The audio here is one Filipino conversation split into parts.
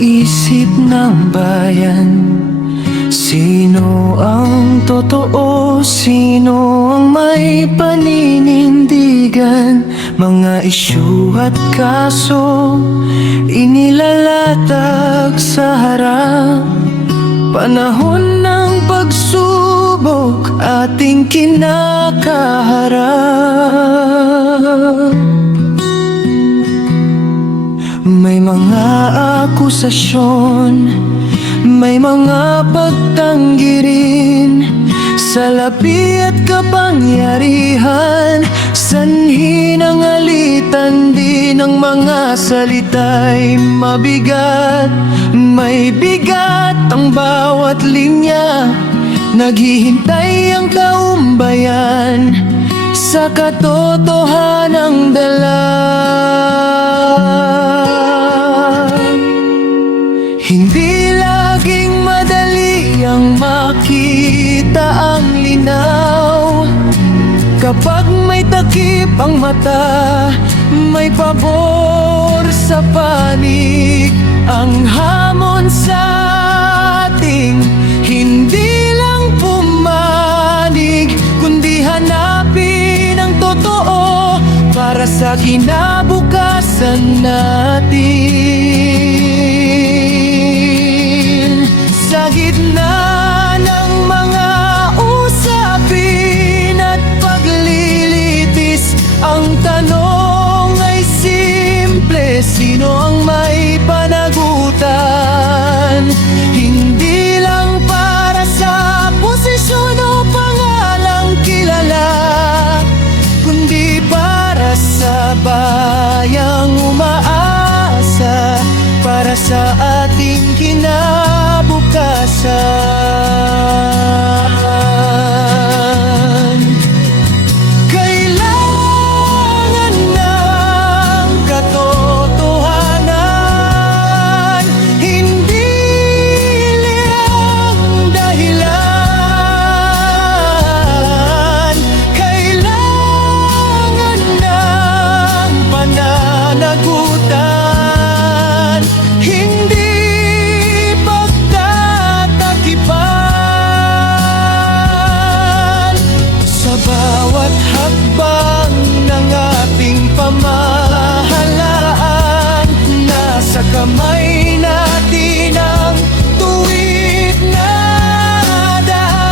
isip ng bayan. Sino ang totoo? Sino ang may paninindigan? Mga isyu at kaso inilalatag sa harap. Panahon ng pagsubok ating kinakaharap. May mga akusasyon, may mga pagtanggirin, sa labi at kapangyarihan, sanhi ng alitan din ang mga salita'y mabigat. May bigat ang bawat linya, naghihintay ang taumbayan sa katotohanang dala. Hindi laging madali ang makita ang linaw. Kapag may takip ang mata, may pabor sa panig. Ang hamon sa ating hindi lang pumanig, kundi hanapin ang totoo para sa kinabukasan natin. Sa gitna ng mga usapin at paglilitis, ang tanong ay simple: sino ang may panagutan? Hindi lang para sa posisyon o pangalang kilala, kundi para sa bayang umaasa, para sa ating kinabukasan. Kailangan ng katotohanan, hindi liham dahilan. Kailangan ng pananagutan, hindi pagtatakipan. Sa bawat hakbang ng ating pamahalaan, nasa kamay natin ang tuwid na daan.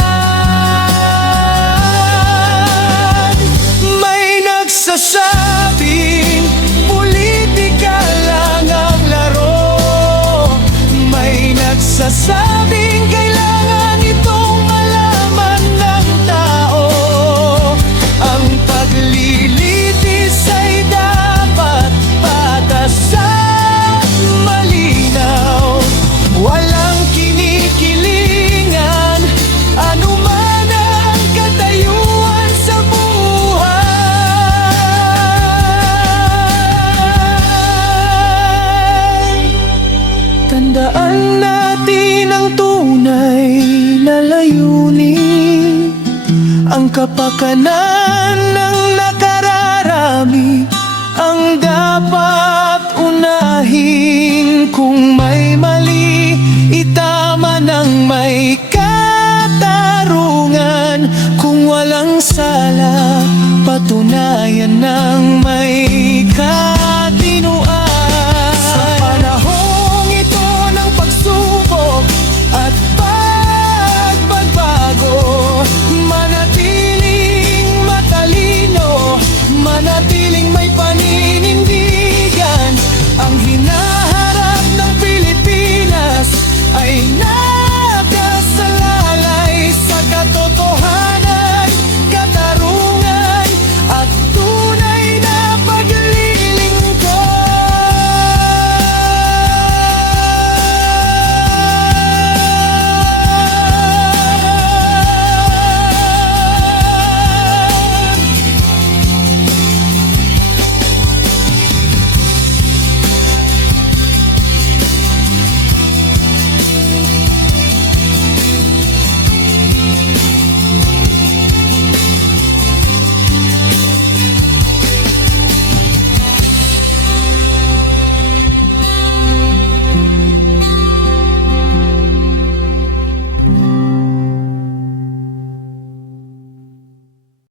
May nagsasabing politika lang ang laro. May nagsasabing kailangan itong malaman ng tao. Ang paglilitis ay dapat patas at malinaw, walang kinikilingan, anuman ang katayuan sa buhay. Tandaan natin ang tunay na layunin, ang kapakanan ng nakararami ang dapat unahin. Kung may mali, itama ng may katarungan. Kung walang sala, patunayan ng